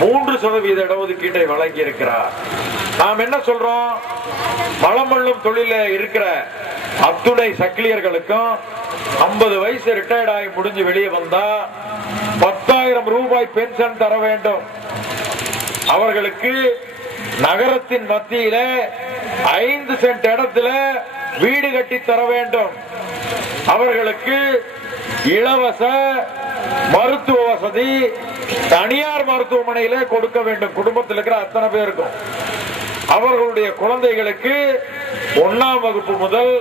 3% இடஒதுக்கீட்டை வழங்கி இருக்கிறார். நாம் என்ன சொல்றோம்? வளமள்ளும் தொழில இருக்கிற அத்துணை சக்கிலியர்களுக்கும் 50 வயசு ரிட்டையர்ட் ஆகி முடிஞ்சு வெளியே வந்தா 10,000 ரூபாய் பென்ஷன் தர வேண்டும். அவர்களுக்கு நகரத்தின் மத்தியில 5 சென்ட் இடத்துல வீடு கட்டி தர வேண்டும். அவர்களுக்கு இலவச மருத்துவ வசதி தனியார் மருத்துவமனையில கொடுக்க வேண்டும். குடும்பத்தில் இருக்கிற அத்தனை பேருக்கும் அவர்களுடைய குழந்தைகளுக்கு 1ஆம் வகுப்பு முதல்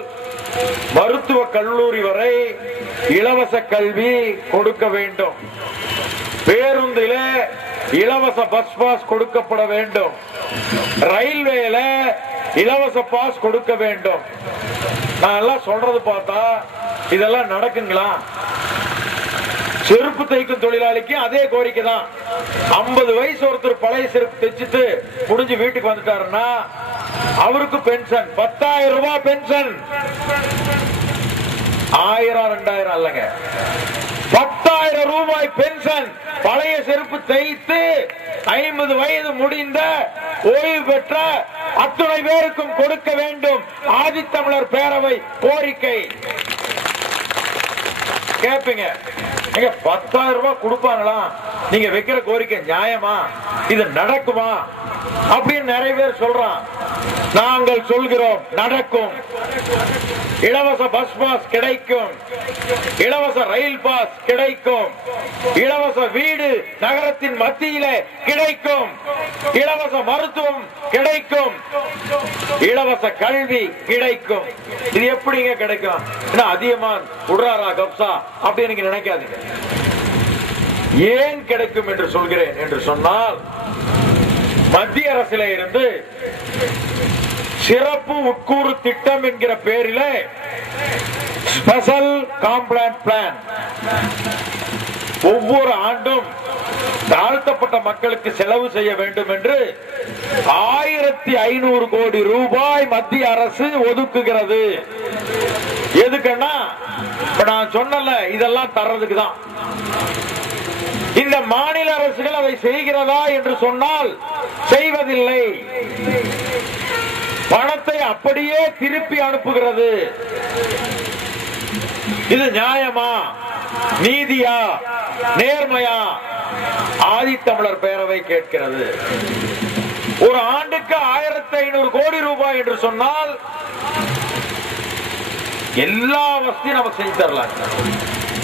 மருத்துவ கல்லூரி வரை இலவச கல்வி கொடுக்க வேண்டும். பேருந்தில இலவச பஸ் பாஸ் கொடுக்கப்பட வேண்டும். ரயில்வேல இலவச பாஸ் கொடுக்க வேண்டும். நான் எல்லாம் சொல்றது பார்த்தா இதெல்லாம் நடக்குங்களா? செருப்பு தைக்கும் தொழிலாளிக்கு அதே கோரிக்கை தான். 50 வயசு ஒருத்தர் பழைய செருப்பு தைச்சிட்டு முடிஞ்சு வீட்டுக்கு வந்துட்டாருன்னா அவருக்கு பென்ஷன் 10,000 ரூபாய் பென்ஷன். 1000 2000 அல்லங்க, 10,000 ரூபாய் பென்ஷன். பழைய செருப்பு தைத்து 50 வயது முடிந்த ஓய்வு பெற்ற அத்துணை பேருக்கும் கொடுக்க வேண்டும். ஆதித்தமிழர் பேரவை கோரிக்கை. கேப்பீங்க, 10,000 ரூபாய் கொடுப்பாங்களா? நீங்க வைக்கிற கோரிக்கை நியாயமா? இது நடக்குமா அப்படின்னு நிறைய பேர் சொல்றான். நாங்கள் சொல்கிறோம், நடக்கும். இலவச பஸ் பாஸ் கிடைக்கும், இலவச ரயில் பாஸ் கிடைக்கும், இலவச வீடு நகரத்தின் மத்தியில கிடைக்கும், இலவச மருத்துவம் கிடைக்கும், இலவச கல்வி கிடைக்கும். இது எப்படிங்க கிடைக்கும்? அதிகமான் உட்ராரா கப்சா அப்படின்னு நீங்க நினைக்காதீங்க. ஏன் கிடைக்கும் என்று சொல்கிறேன் என்று சொன்னால், மத்திய அரசில இருந்து சிறப்பு உட்கூறு திட்டம் என்கிற பெயரில் ஸ்பெஷல் காம்ப்ளான்ட் பிளான் ஒவ்வொரு ஆண்டும் தாழ்த்தப்பட்ட மக்களுக்கு செலவு செய்ய வேண்டும் என்று 1500 கோடி ரூபாய் மத்திய அரசு ஒதுக்குகிறது. எதுக்குன்னா, இப்ப நான் சொன்னல, இதெல்லாம் தர்றதுக்கு தான். இந்த மாநில அரசுகள் அதை செய்கிறதா என்று சொன்னால் செய்வதில்லை. பணத்தை அப்படியே திருப்பி அனுப்புகிறது. இது நியாயமா, நீதியா, நேர்மையா? ஆதித்தமிழர் பேரவை கேட்கிறது. ஒரு ஆண்டுக்கு 1500 கோடி ரூபாய் என்று சொன்னால் எல்லா வசதியும் நமக்கு செஞ்சு தரலாம்.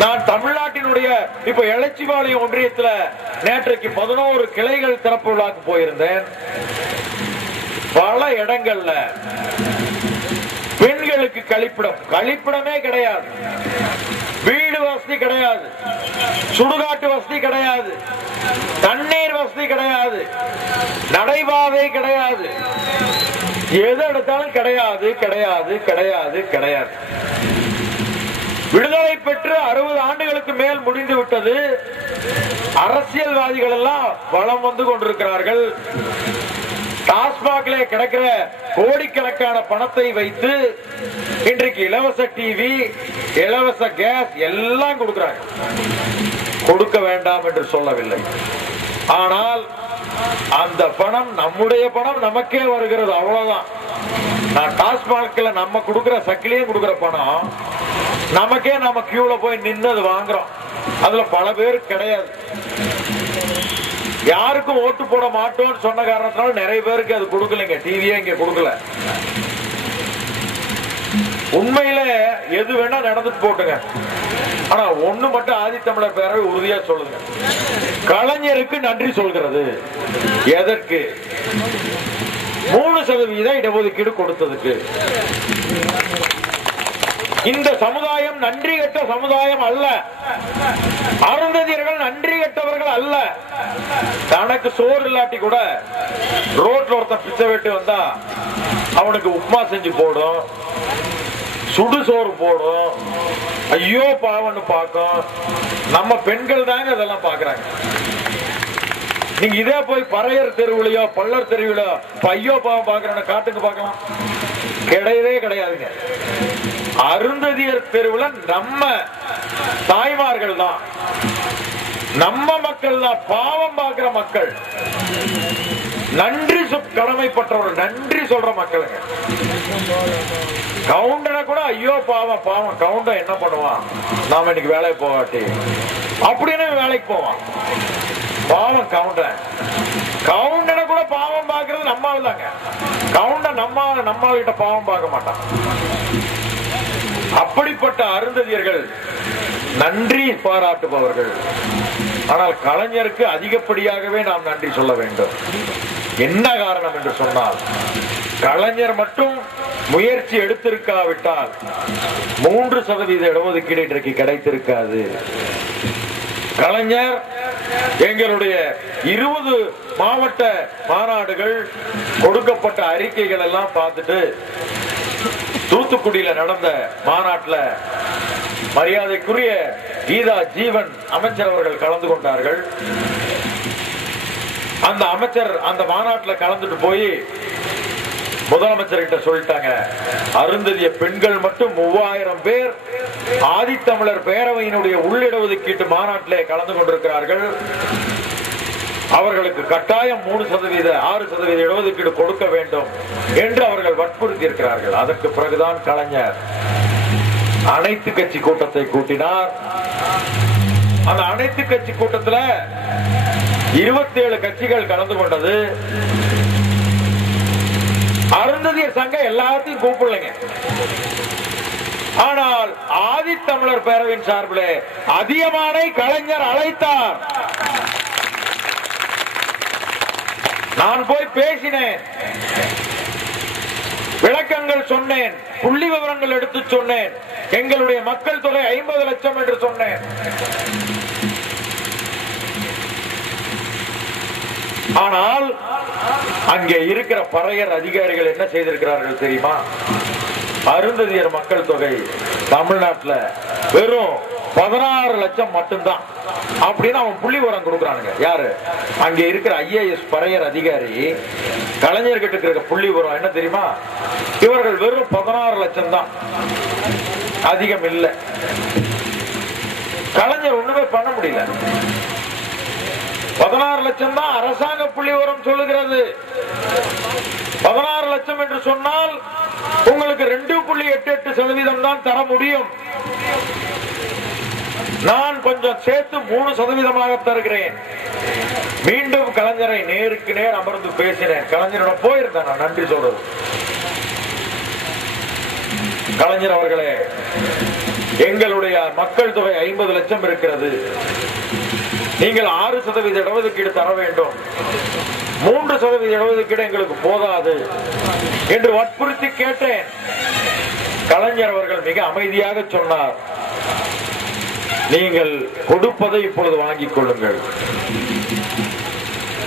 நான் தமிழ்நாட்டினுடைய இப்ப எலச்சிபாளையம் ஒன்றியத்தில் நேற்றைக்கு 11 கிளைகள் திறப்பு விழாக்கு போயிருந்தேன். பல இடங்கள்ல பெண்களுக்கு கழிப்பிடமே கிடையாது, வீடு வசதி கிடையாது, சுடுகாட்டு வசதி கிடையாது, தண்ணீர் வசதி கிடையாது, நடைபாதை கிடையாது, எது எடுத்தாலும் கிடையாது கிடையாது கிடையாது கிடையாது. விடுதலை பெற்று 60 ஆண்டுகளுக்கு மேல் முடிந்து விட்டது. அரசியல்வாதிகள் எல்லாம் வளம் வந்து கொண்டிருக்கிறார்கள். டாஸ்மாகிலே கிடைக்கிற கோடிக்கணக்கான பணத்தை வைத்து இன்றைக்கு இலவச டிவி, இலவச கேஸ் எல்லாம் கொடுக்கிறாங்க. கொடுக்க வேண்டாம் என்று சொல்லவில்லை. ஆனால் அந்த பணம் நம்முடைய பணம், நமக்கே வருகிறது. அவ்வளவுதான். நான் டாஸ்மாக்ல நம்ம கொடுக்கிற சக்கிலியே கொடுக்கிற பணம் நமக்கே, நம்ம கியூல போய் நின்று அது வாங்குறோம். அதுல பல பேர் கிடையாது. யாருக்கும் ஓட்டு போட மாட்டோம்னு சொன்ன காரணத்தினால நிறைய பேருக்கு அது கொடுக்கலைங்க. டிவியே இங்க கொடுக்கல. உண்மையில எது வேணா நடந்துட்டு போட்டுங்க. ஆனா ஒண்ணு மட்டும் ஆதித்தமிழர் பேரவை உறுதியா சொல்லுங்க, கலைஞருக்கு நன்றி சொல்கிறது. எதற்கு? 3% இடஒதுக்கீடு கொடுத்ததுக்கு. இந்த சமுதாயம் நன்றி கெட்ட சமுதாயம் அல்ல. அருந்ததியர்கள் நன்றி கெட்டவர்கள் அல்ல. தனக்கு சோறு இல்லாட்டி கூட ரோட்ல ஒருத்தன் பிச்சை வெட்டு வந்தா அவனுக்கு உப்மா செஞ்சு போடும், சுடு சோறு போடும். ஐயோ பாவன்னு பார்க்கும். நம்ம பெண்கள் தாங்க இதெல்லாம் பாக்குறாங்க. நீங்க இதே போய் பறையர் தெருவிலையோ பல்லர் தெருவிலையோ ஐயோ பாவம் பாக்குற காட்டுக்கு பார்க்கலாம். கிடையவே கிடையாதுங்க. அருந்ததியர் தெருவில் நம்ம தாய்மார்கள் தான். நம்ம மக்கள் தான் பாவம் பார்க்கிற மக்கள், நன்றி கடமைப்பட்டவர்கள், நன்றி சொல்ற மக்களுங்க. கவுண்டனை கூட ஐயோ பாவம் பாவம், கவுண்டன் என்ன பண்ணுவான், நாம இன்னைக்கு வேலைக்கு போகாட்டி அப்படின்னு வேலைக்கு போவான். பாவம் கவுண்டன், கவுண்டனை கூட பாவம் பார்க்கறது நம்மால் தாங்க. கவுண்டன் நம்ம கிட்ட பாவம் பார்க்க மாட்டான். அப்படிப்பட்ட அருந்ததியர்கள் நன்றி பாராட்டுபவர்கள். ஆனால் கலைஞருக்கு அதிகப்படியாகவே நாம் நன்றி சொல்ல வேண்டும். என்ன காரணம் என்று சொன்னால், கலைஞர் மட்டும் முயற்சி எடுத்திருக்காவிட்டால் 3% இடஒதுக்கீடு இன்றைக்கு கிடைத்திருக்காது. கலைஞர் எங்களுடைய 20 மாவட்ட மாநாடுகள் கொடுக்கப்பட்ட அறிக்கைகள் எல்லாம் பார்த்துட்டு, தூத்துக்குடியில நடந்த மாநாட்டில் மரியாதைக்குரிய கீதா ஜீவன் அமைச்சர் அவர்கள் கலந்து கொண்டார்கள். அந்த அமைச்சர் அந்த மாநாட்டில் கலந்துட்டு போய் முதலமைச்சர்கிட்ட சொல்லிட்டாங்க, அருந்ததிய பெண்கள் மட்டும் 3000 பேர் ஆதித்தமிழர் பேரவையினுடைய உள்ளிடஒதுக்கீட்டு மாநாட்டிலே கலந்து கொண்டிருக்கிறார்கள். அவர்களுக்கு கட்டாயம் 3%, 6% இடஒதுக்கீடு கொடுக்க வேண்டும் என்று அவர்கள் வற்புறுத்தி இருக்கிறார்கள். அதற்கு பிறகுதான் கலைஞர் அனைத்து கட்சி கூட்டத்தை கூட்டினார். அந்த அனைத்து கட்சி கூட்டத்தில் 27 கட்சிகள் கலந்து கொண்டது. அருந்ததியர் சங்கம் எல்லாத்தையும் கூப்பிடலைங்க. ஆனால் ஆதித்தமிழர் பேரவையின் சார்பில் அதிகமானை கலைஞர் அழைத்தார். நான் போய் பேசினேன், விளக்கங்கள் சொன்னேன், புள்ளி விவரங்கள் எடுத்து சொன்னேன். எங்களுடைய மக்கள் தொகை 50 லட்சம் என்று சொன்னேன். ஆனால் அங்கே இருக்கிற பறையர் அதிகாரிகள் என்ன செய்திருக்கிறார்கள் தெரியுமா? அருந்ததியர் மக்கள் தொகை தமிழ்நாட்டில் வெறும் 16 லட்சம் மட்டும்தான் அப்படின்னு அவன் புள்ளி விவரம் கொடுக்கறானுங்க. யாரு? அங்க இருக்கிற IAS பறையர் அதிகாரி கலைஞர்கிட்ட இருக்கிற புள்ளி விவரம் என்ன தெரியுமா? இவர்கள் வெறும் 16 லட்சம் தான், அதிகம் இல்லை. கலைஞர் ஒண்ணுமே பண்ண முடியல. 16 லட்சம் தான் அரசாங்க புள்ளி விவரம் சொல்லுகிறது. 16 லட்சம் என்று சொன்னால் உங்களுக்கு 2.88% தான் தர முடியும். நான் கொஞ்சம் சேர்த்து 3% தருகிறேன். மீண்டும் கலைஞரை நேருக்கு நேர் அமர்ந்து பேசினேன். கலைஞரிடம் போயிருந்தேன், நான் நன்றி சொல்றது. கலைஞர் அவர்களே, எங்களுடைய மக்கள் தொகை 50 லட்சம் இருக்கிறது. நீங்கள் 6% இடஒதுக்கீடு தர வேண்டும். 3% இடஒதுக்கீடு எங்களுக்கு போதாது என்று வற்புறுத்தி கேட்டேன். கலைஞர் அவர்கள் மிக அமைதியாக சொன்னார், நீங்கள் கொடுப்பதை இப்பொழுது வாங்கிக் கொள்ளுங்கள்,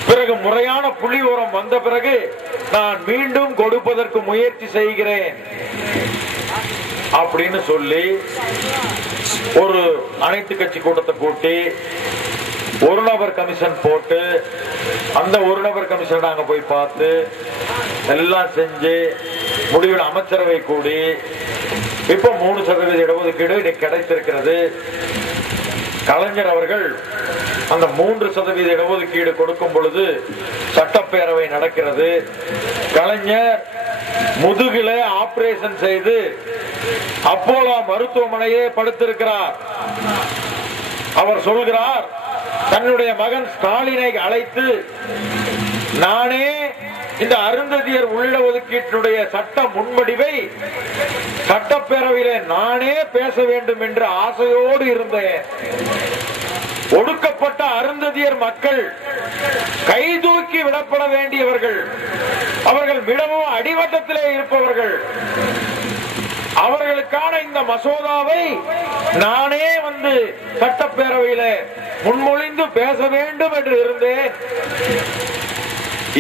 பிறகு முறையான புள்ளி விவரம் வந்த பிறகு நான் மீண்டும் கொடுப்பதற்கு முயற்சி செய்கிறேன் அப்படின்னு சொல்லி ஒரு அனைத்து கட்சி கூட்டத்தை கூட்டி ஒரு நபர் கமிஷன் போட்டு, அந்த ஒரு நபர் கமிஷன் நாங்க போய் பார்த்து எல்லாம் செஞ்சு முடிவில் அமைச்சரவை கூடி இப்ப 3% இடஒதுக்கீடு கிடைத்திருக்கிறது. கலைஞர் அவர்கள் அந்த 3% இடஒதுக்கீடு கொடுக்கும் பொழுது சட்டப்பேரவை நடக்கிறது. கலைஞர் முதுகில ஆபரேஷன் செய்து அப்போலோ மருத்துவமனையே படுத்திருக்கிறார். அவர் சொல்கிறார், தன்னுடைய மகன் ஸ்டாலினை அழைத்து, நானே இந்த அருந்ததியர் உள்ளிடஒதுக்கீட்டுடைய சட்ட முன்வடிவை சட்டப்பேரவையிலே நானே பேச வேண்டும் என்று ஆசையோடு இருந்தேன். ஒடுக்கப்பட்ட அருந்ததியர் மக்கள் கைதூக்கி விடப்பட வேண்டியவர்கள், அவர்கள் மிகவும் அடிவட்டத்திலே இருப்பவர்கள், அவர்களுக்கான இந்த மசோதாவை நானே வந்து சட்டப்பேரவையில முன்மொழிந்து பேச வேண்டும் என்று இருந்தேன்.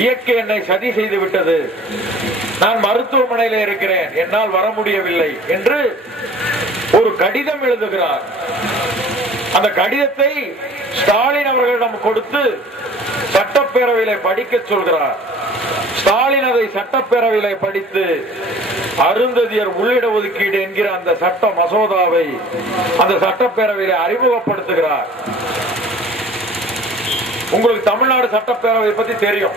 இயற்கை என்னை சதி செய்து விட்டது, நான் மருத்துவமனையில் இருக்கிறேன், என்னால் வர முடியவில்லை என்று ஒரு கடிதம் எழுதுகிறார். அந்த கடிதத்தை ஸ்டாலின் அவர்களிடம் கொடுத்து சட்டப்பேரவையில படிக்க சொல்கிறார். ஸ்டாலின் அதை சட்டப்பேரவையில படித்து அருந்ததியர் உள்ளிட ஒதுக்கீடு என்கிற அந்த சட்ட மசோதாவை அந்த சட்டப்பேரவையில அறிமுகப்படுத்துகிறார். உங்களுக்கு தமிழ்நாடு சட்டப்பேரவை பத்தி தெரியும்.